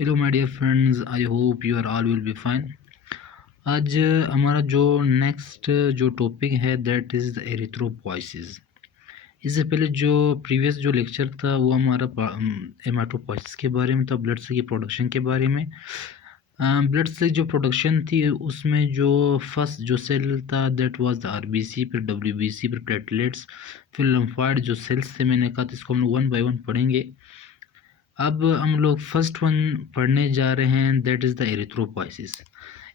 Hello my dear friends, I hope you are all will be fine. आज हमारा जो next जो topic है दैट इज़ द एरिथ्रोपोइसिस। इससे पहले जो प्रीवियस जो लेक्चर था वो हमारा हेमाटोपोइसिस के बारे में था, ब्लड सेल की प्रोडक्शन के बारे में। ब्लड सेल जो प्रोडक्शन थी उसमें जो फर्स्ट जो सेल था दैट वाज द आरबीसी, फिर डब्ल्यूबीसी, फिर प्लेटलेट्स, फिर लम्फॉइड जो सेल्स थे। मैंने कहा था इसको हम लोग वन बाय वन पढ़ेंगे। अब हम लोग फर्स्ट वन पढ़ने जा रहे हैं that is the erythropoiesis.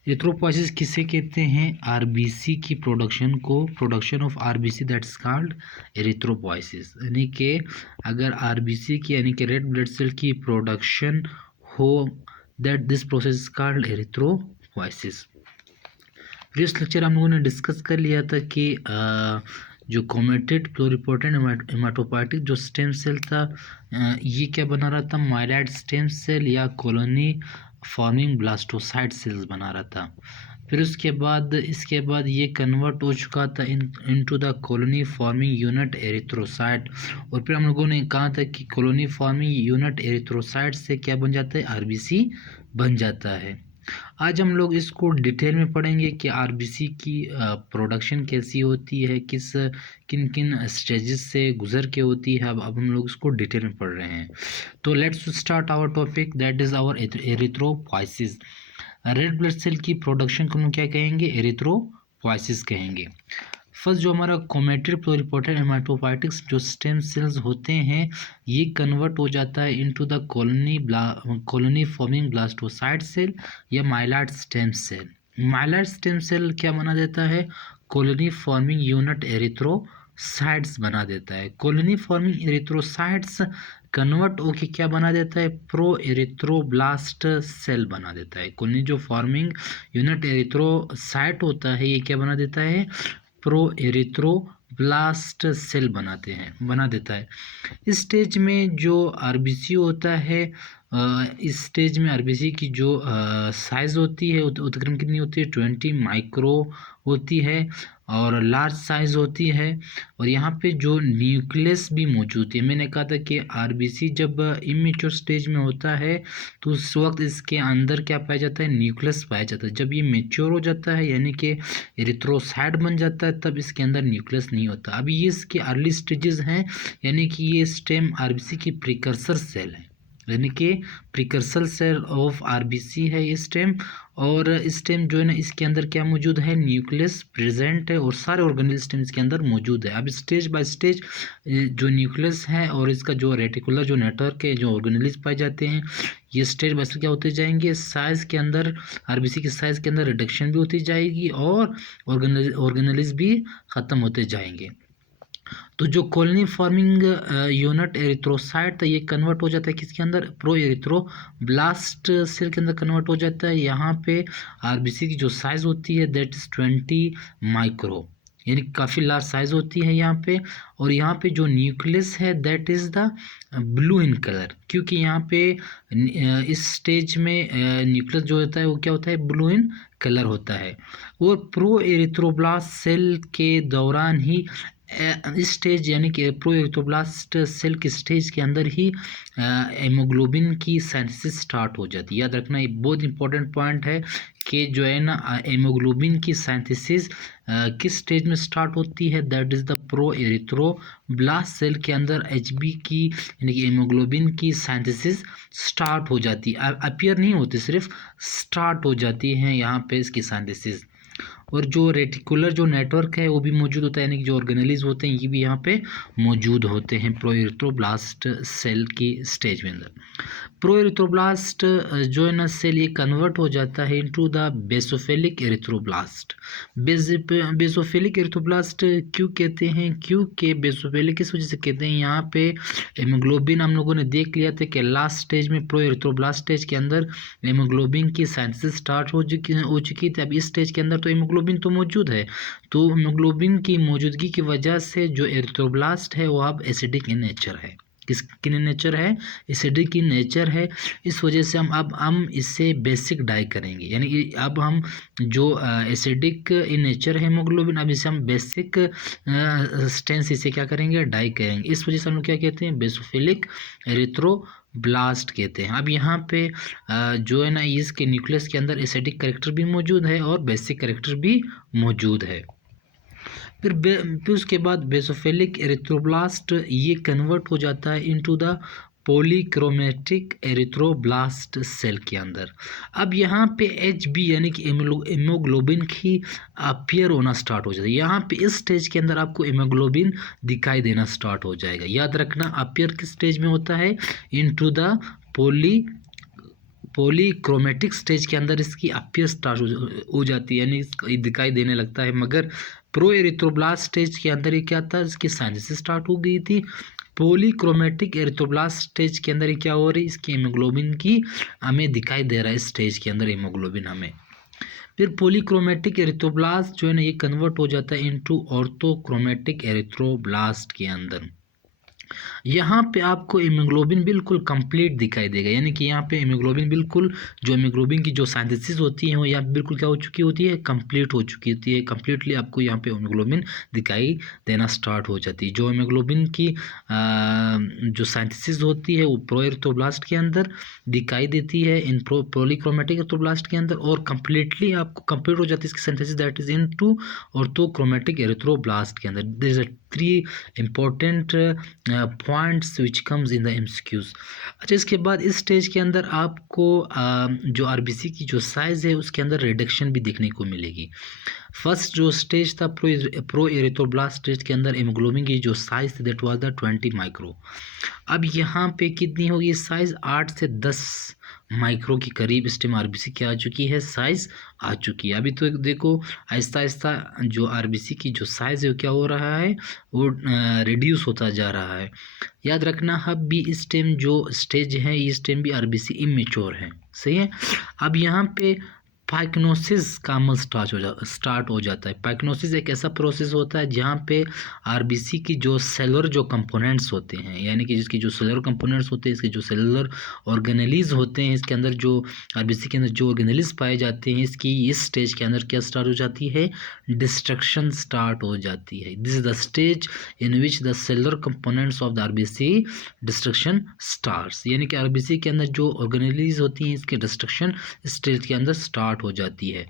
Erythropoiesis किसे कहते हैं? आरबीसी की प्रोडक्शन को, production of RBC that's called erythropoiesis. यानी कि अगर आरबीसी की यानी कि रेड ब्लड सेल की प्रोडक्शन हो that this process is called erythropoiesis. Previous lecture हम लोगों ने डिस्कस कर लिया था कि जो कॉमेटेड प्लूरिपोटेंट हेमाटोपोइटिक जो स्टेम सेल था ये क्या बना रहा था? माइलॉइड स्टेम सेल या कॉलोनी फॉर्मिंग ब्लास्टोसाइट सेल्स बना रहा था। फिर उसके बाद ये कन्वर्ट हो चुका था into the colony forming unit erythrocyte. और फिर हम लोगों ने कहा था कि कॉलोनी फॉर्मिंग यूनिट एरिथ्रोसाइट से क्या बन जाता है? आरबीसी बन जाता है। आज हम लोग इसको डिटेल में पढ़ेंगे कि आरबीसी की प्रोडक्शन कैसी होती है, किन किन स्टेजेस से गुजर के होती है। अब हम लोग इसको डिटेल में पढ़ रहे हैं। तो let's start our topic that is our erythropoiesis. Red blood cell की प्रोडक्शन को हम क्या कहेंगे? एरिथ्रोपोइसिस कहेंगे। फर्स्ट जो हमारा कॉमेटेड प्लूरिपोटेंट हेमाटोपोइटिक्स जो स्टेम सेल्स होते हैं ये कन्वर्ट हो जाता है into the colony forming blastocyte cell या myeloid stem cell. Myeloid stem cell क्या बना देता है? कॉलोनी फॉर्मिंग यूनिट एरिथ्रोसाइट्स बना देता है। कॉलोनी फॉर्मिंग एरिथ्रोसाइट्स कन्वर्ट होके क्या बना देता है? प्रो एरिथ्रोब्लास्ट सेल बना देता है। कॉलोनी जो फॉर्मिंग यूनिट एरिथ्रोसाइट होता है ये क्या बना देता है? प्रो एरिथ्रोब्लास्ट सेल बना देता है। इस स्टेज में जो आरबीसी होता है इस स्टेज में आरबीसी की जो साइज़ होती है उत्क्रम कितनी होती है? 20 माइक्रो होती है और लार्ज साइज़ होती है। और यहाँ पे जो न्यूक्लियस भी मौजूद है। मैंने कहा था कि आरबीसी जब इमेच्योर स्टेज में होता है तो उस वक्त इसके अंदर क्या पाया जाता है? न्यूक्लियस पाया जाता है। जब ये मेच्योर हो जाता है यानी कि एरिथ्रोसाइट बन जाता है तब इसके अंदर न्यूक्लियस नहीं होता। अभी ये इसके अर्ली स्टेजेस हैं यानी कि ये स्टेम आरबीसी की प्रिकर्सर सेल है, यानी कि प्रिकर्सर सेल ऑफ आरबीसी है ये स्टेम। और स्टेम जो है ना इसके अंदर क्या मौजूद है? न्यूक्लियस प्रेजेंट है और सारे ऑर्गेनेल स्टेम इसके अंदर मौजूद है। अब स्टेज बाय स्टेज जो न्यूक्लियस है और इसका जो रेटिकुलर जो नेटवर्क है जो ऑर्गेनेल्स पाए जाते हैं ये स्टेज बाय स्टेज क्या होते जाएंगे? साइज़ के अंदर आरबीसी की साइज़ के अंदर रिडक्शन भी होती जाएगी और ऑर्गेनेल्स भी ख़त्म होते जाएंगे। तो जो कॉलोनी फॉर्मिंग यूनिट एरिथ्रोसाइट था ये कन्वर्ट हो जाता है किसके अंदर? प्रो एरिथ्रोब्लास्ट सेल के अंदर कन्वर्ट हो जाता है। यहाँ पे आरबीसी की जो साइज़ होती है दैट इज़ 20 माइक्रो, यानी काफ़ी लार्ज साइज़ होती है यहाँ पे। और यहाँ पे जो न्यूक्लियस है that is the blue in colour, क्योंकि यहाँ पे इस स्टेज में न्यूक्लियस जो होता है वो क्या होता है? ब्लू इन कलर होता है। और प्रो एरिथ्रोब्लास्ट सेल के दौरान ही इस स्टेज यानी कि प्रो एरिथ्रोब्लास्ट सेल के स्टेज के अंदर ही हेमोग्लोबिन की सिंथेसिस स्टार्ट हो जाती है। याद रखना ये बहुत इंपॉर्टेंट पॉइंट है कि जो है ना हेमोग्लोबिन की सिंथेसिस किस स्टेज में स्टार्ट होती है? That is the pro erythroblast cell के अंदर एचबी की यानी कि हेमोग्लोबिन की सिंथेसिस स्टार्ट हो जाती है। अपीयर नहीं होती, सिर्फ स्टार्ट हो जाती है यहाँ पे इसकी सिंथेसिस। और जो रेटिकुलर जो नेटवर्क है वो भी मौजूद होता है, यानी कि जो ऑर्गेनेल्स होते हैं ये भी यहाँ पे मौजूद होते हैं प्रो एरिथ्रोब्लास्ट सेल की स्टेज में अंदर। प्रो एरिथ्रोब्लास्ट जो है ना सेल ये कन्वर्ट हो जाता है into the basophilic erythroblast. Basophilic erythroblast क्यों कहते हैं? क्योंकि बेसोफिलिक किस वजह से कहते हैं? यहाँ पे हेमोग्लोबिन हम लोगों ने देख लिया था कि लास्ट स्टेज में प्रो एरिथ्रोब्लास्ट स्टेज के अंदर हेमोग्लोबिन की सिंथेसिस स्टार्ट हो चुकी थी। अब इस स्टेज के अंदर तो हेमोग्लोबिन तो मौजूद है, तो हेमोग्लोबिन की मौजूदगी की वजह से जो एरिथ्रोब्लास्ट है वो अब एसिडिक इन नेचर है। किन नेचर है? एसिडिक इन नेचर है। इस वजह से हम इससे बेसिक डाई करेंगे, यानी कि अब हम जो एसिडिक इन नेचर है हेमोग्लोबिन अब इसे हम बेसिक स्टेंस इसे क्या करेंगे? डाई करेंगे। इस वजह से हम लोग क्या कहते हैं? बेसोफिलिक एरिथ्रो ब्लास्ट कहते हैं। अब यहाँ पे जो है ना इसके न्यूक्लियस के अंदर एसिडिक कैरेक्टर भी मौजूद है और बेसिक कैरेक्टर भी मौजूद है। फिर उसके बाद बेसोफिलिक एरिथ्रोब्लास्ट ये कन्वर्ट हो जाता है into the polychromatic erythroblast cell के अंदर। अब यहाँ पे HB यानी कि हीमोग्लोबिन की अपीयर होना स्टार्ट हो जाता है। यहाँ पे इस स्टेज के अंदर आपको हीमोग्लोबिन दिखाई देना स्टार्ट हो जाएगा। याद रखना अपीयर किस स्टेज में होता है, इनटू द पॉलीक्रोमेटिक स्टेज के अंदर इसकी अपीयर स्टार्ट हो जाती है, यानी दिखाई देने लगता है। मगर प्रो एरिथ्रोब्लास्ट स्टेज के अंदर ये क्या था, इसकी साइनसिस स्टार्ट हो गई थी। पॉलीक्रोमेटिक एरिथ्रोब्लास्ट स्टेज के अंदर ये क्या हो रही है, इसकी हीमोग्लोबिन की हमें दिखाई दे रहा है इस स्टेज के अंदर हीमोग्लोबिन हमें। फिर पॉलीक्रोमेटिक एरिथ्रोब्लास्ट जो है ना ये कन्वर्ट हो जाता है इनटू ऑर्थोक्रोमेटिक एरिथ्रोब्लास्ट के अंदर। यहाँ पे आपको हीमोग्लोबिन बिल्कुल कंप्लीट दिखाई देगा, यानी कि यहाँ पे हीमोग्लोबिन बिल्कुल जो हीमोग्लोबिन की जो सिंथेसिस होती है वो यहाँ बिल्कुल क्या हो चुकी होती है, कंप्लीट हो चुकी होती है। कंप्लीटली आपको यहाँ पे हीमोग्लोबिन दिखाई देना स्टार्ट हो जाती है। जो हीमोग्लोबिन की जो सिंथेसिस होती है वो प्रोएरिथ्रोब्लास्ट के अंदर दिखाई देती है, इन पॉलीक्रोमेटिक एरिथ्रोब्लास्ट के अंदर, और कंप्लीटली आपको कंप्लीट हो जाती है इसकी synthesis that is into orthochromatic erythroblast के अंदर। There is a 3 important points which comes in the MCQs। अच्छा, इसके बाद इस स्टेज के अंदर आपको जो आरबीसी की जो साइज़ है उसके अंदर रिडक्शन भी देखने को मिलेगी। फर्स्ट जो स्टेज था प्रो एरिथ्रोब्लास्ट स्टेज के अंदर हीमोग्लोबिन की जो साइज़ थी दैट वाज द 20 माइक्रो। अब यहाँ पे कितनी होगी साइज़, 8 से 10 माइक्रो के करीब इस टाइम आरबीसी क्या आ चुकी है, साइज़ आ चुकी है। अभी तो देखो आहिस्ता आहिस्ता जो आरबीसी की जो साइज़ है वो क्या हो रहा है, वो रिड्यूस होता जा रहा है। याद रखना अब भी इस टाइम जो स्टेज है इस टाइम भी आरबीसी इमेच्योर है, सही है। अब यहाँ पे पाइक्नोसिस का अमल स्टार्ट हो जाता है। पाइक्नोसिस एक ऐसा प्रोसेस होता है जहाँ पे आरबीसी की जो सेलुलर जो कंपोनेंट्स होते हैं, यानी कि जिसकी जो सेलुलर कंपोनेंट्स होते हैं, इसके जो सेलुलर ऑर्गेनेलीज होते हैं, इसके अंदर जो आरबीसी के अंदर जो ऑर्गेनेलीज पाए जाते हैं, इसकी इस स्टेज के अंदर क्या स्टार्ट हो जाती है, डिस्ट्रक्शन स्टार्ट हो जाती है। This is the stage in which the cellular components of the RBC destruction starts, यानी कि आरबीसी के अंदर जो ऑर्गेनेलीज होती हैं इसके डिस्ट्रक्शन स्टेज के अंदर स्टार्ट हो जाती है।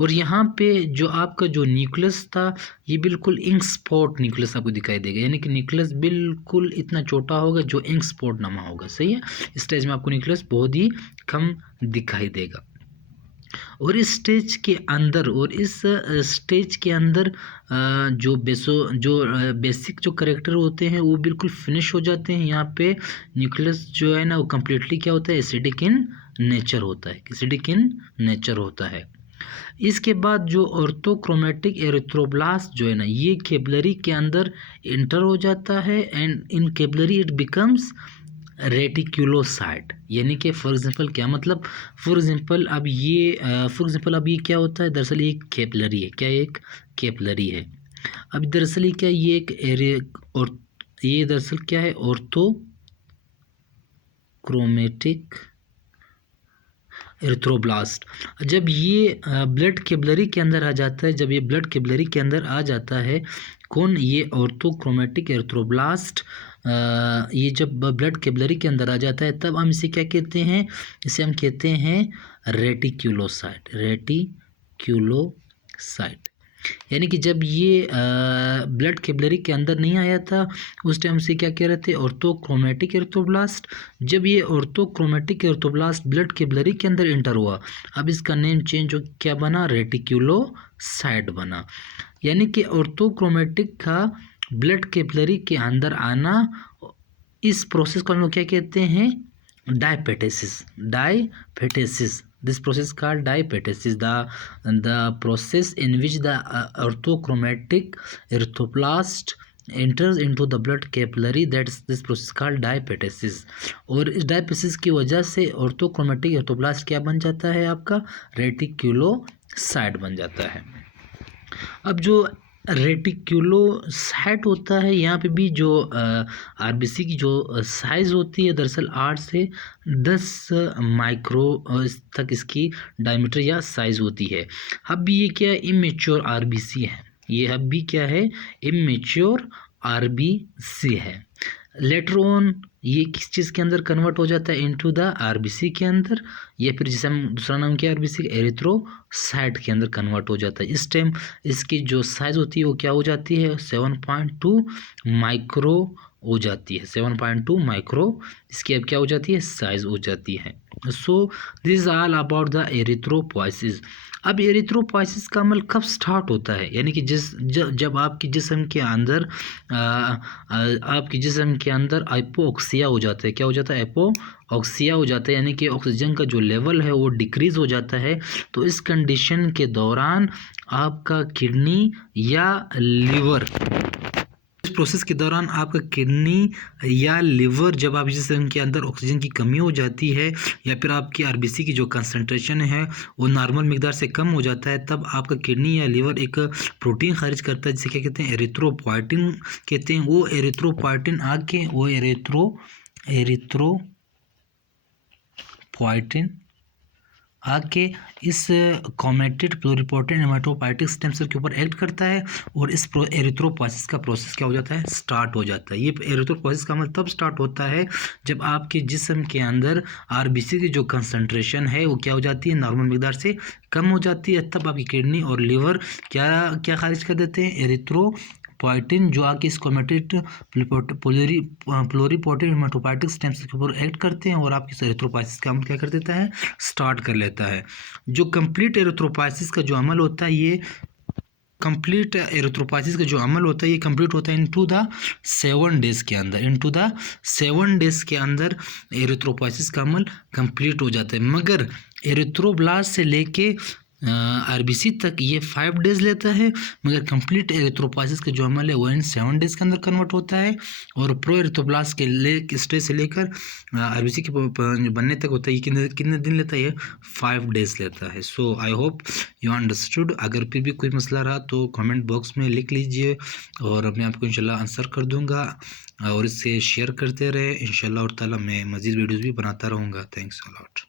और यहाँ पे जो आपका जो न्यूक्लियस था ये बिल्कुल इंक स्पॉट न्यूक्लियस आपको दिखाई देगा, यानी कि न्यूक्लियस बिल्कुल इतना छोटा होगा जो इंक स्पॉट नमा होगा, सही है। इस स्टेज में आपको न्यूक्लियस बहुत ही कम दिखाई देगा। और इस स्टेज के अंदर जो बेसिक जो करेक्टर होते हैं वो बिल्कुल फिनिश हो जाते हैं। यहाँ पे न्यूक्लियस जो है ना वो कम्प्लीटली क्या होता है, एसिडिक इन नेचर होता है। इसके बाद जो ऑर्थोक्रोमेटिक एरिथ्रोब्लास्ट जो है ना ये कैपिलरी के अंदर इंटर हो जाता है, and in capillary it becomes reticulocyte, यानी कि फॉर एग्जांपल क्या मतलब, फॉर एग्जांपल अब ये क्या होता है, दरअसल ये एक कैपिलरी है। क्या एक कैपिलरी है? अब दरअसल ये क्या, ये एक एरिया, और ये दरअसल क्या है, ऑर्थोक्रोमेटिक एरिथ्रोब्लास्ट। जब ये ब्लड कैपिलरी के अंदर आ जाता है, कौन, ये ऑर्थोक्रोमेटिक एरिथ्रोब्लास्ट, ये जब ब्लड कैपिलरी के अंदर आ जाता है तब हम इसे क्या कहते हैं, इसे हम कहते हैं रेटिक्यूलोसाइट। यानी कि जब ये ब्लड कैपिलरी के अंदर नहीं आया था उस टाइम से क्या कह रहे थे, ऑर्थोक्रोमेटिक एरिथ्रोब्लास्ट। जब ये ऑर्थोक्रोमेटिक एरिथ्रोब्लास्ट ब्लड कैपिलरी के अंदर एंटर हुआ, अब इसका नेम चेंज हो क्या बना, रेटिक्यूलोसाइट बना। यानी कि ऑर्थोक्रोमेटिक का ब्लड कैपिलरी के अंदर आना, इस प्रोसेस को हम लोग क्या कहते हैं, डायपेटेसिस। This process called diapetesis, the process in which the orthochromatic erythroblast enters into the blood capillary, that's this process called diapetesis। और इस डायपेसिस की वजह से ऑर्थोक्रोमेटिक एरिथ्रोब्लास्ट क्या बन जाता है, आपका रेटिक्यूलोसाइट बन जाता है। अब जो रेटिक्यूलोसाइट होता है, यहाँ पे भी जो आरबीसी की जो साइज़ होती है दरअसल 8 से 10 माइक्रो तक इसकी डायमीटर या साइज़ होती है। अब भी ये क्या, इमेच्योर आरबीसी है, ये अब भी क्या है, इमेच्योर आरबीसी है। लेटर ऑन ये किस चीज़ के अंदर कन्वर्ट हो जाता है, इनटू द आरबीसी के अंदर, या फिर जिसे हम दूसरा नाम क्या है आरबीसी, एरिथ्रोसाइट के अंदर कन्वर्ट हो जाता है। इस टाइम इसकी जो साइज़ होती है वो क्या हो जाती है, 7.2 माइक्रो हो जाती है, 7.2 माइक्रो इसकी अब क्या हो जाती है, साइज़ हो जाती है। So this is all about the erythropoiesis. अब एरिथ्रोपोइसिस का अमल कब स्टार्ट होता है, यानी कि जब आपकी जिस्म के अंदर आपके जिस्म के अंदर हाइपोक्सिया हो जाता है, क्या हो जाता है, हाइपोक्सिया हो जाता है, यानी कि ऑक्सीजन का जो लेवल है वो डिक्रीज हो जाता है। तो इस कंडीशन के दौरान आपका किडनी या लिवर, इस प्रोसेस के दौरान आपका किडनी या लिवर, जब आप जिस्म के अंदर ऑक्सीजन की कमी हो जाती है या फिर आपकी आरबीसी की जो कंसंट्रेशन है वो नॉर्मल मिकदार से कम हो जाता है, तब आपका किडनी या लिवर एक प्रोटीन खारिज करता है जिसे क्या कहते हैं, एरिथ्रोपोइटिन कहते हैं। वो एरिथ्रोपोइटिन आके वो एरिथ्रोपोइटिन आके इस कॉमेटेड प्लूरिपोटेंट हेमाटोपोइटिक स्टेम सेल के ऊपर एक्ट करता है और इस एरिथ्रोपोइसिस का प्रोसेस क्या हो जाता है, स्टार्ट हो जाता है। ये एरिथ्रोपोइसिस का मतलब तब स्टार्ट होता है जब आपके जिस्म के अंदर आरबीसी की जो कंसंट्रेशन है वो क्या हो जाती है, नॉर्मल मिकदार से कम हो जाती है, तब आपकी किडनी और लिवर क्या क्या खारिज कर देते हैं, एरिथ्रोपोइटिन, जो आके इस कॉमेटेड प्लूरिपोटेंट हेमाटोपोइटिक स्टेम सेल के ऊपर एक्ट करते हैं और आपकी एरिथ्रोपोइसिस का अमल क्या कर देता है, स्टार्ट कर लेता है। जो कंप्लीट एरिथ्रोपोइसिस का जो अमल होता है, ये कंप्लीट एरिथ्रोपोइसिस का जो अमल होता है ये कंप्लीट होता है इनटू द 7 डेज के अंदर, इनटू द 7 डेज के अंदर एरिथ्रोपोइसिस का अमल कंप्लीट हो जाता है। मगर एरिथ्रोब्लास्ट से लेके आरबीसी तक ये 5 डेज लेता है, मगर कंप्लीट एरिथ्रोपोइसिस का जो अमल है वो इन 7 डेज के अंदर कन्वर्ट होता है। और प्रो एरिथ्रोब्लास्ट के स्टेज से लेकर आरबीसी के बनने तक होता है, ये कितने दिन लेता है, ये 5 डेज लेता है। सो आई होप यू अंडरस्टूड। अगर फिर भी कोई मसला रहा तो कमेंट बॉक्स में लिख लीजिए और मैं आपको इंशाल्लाह आंसर कर दूंगा, और इससे शेयर करते रहे इंशाल्लाह और ताला मैं मज़ीद वीडियोज़ भी बनाता रहूँगा। Thanks a lot.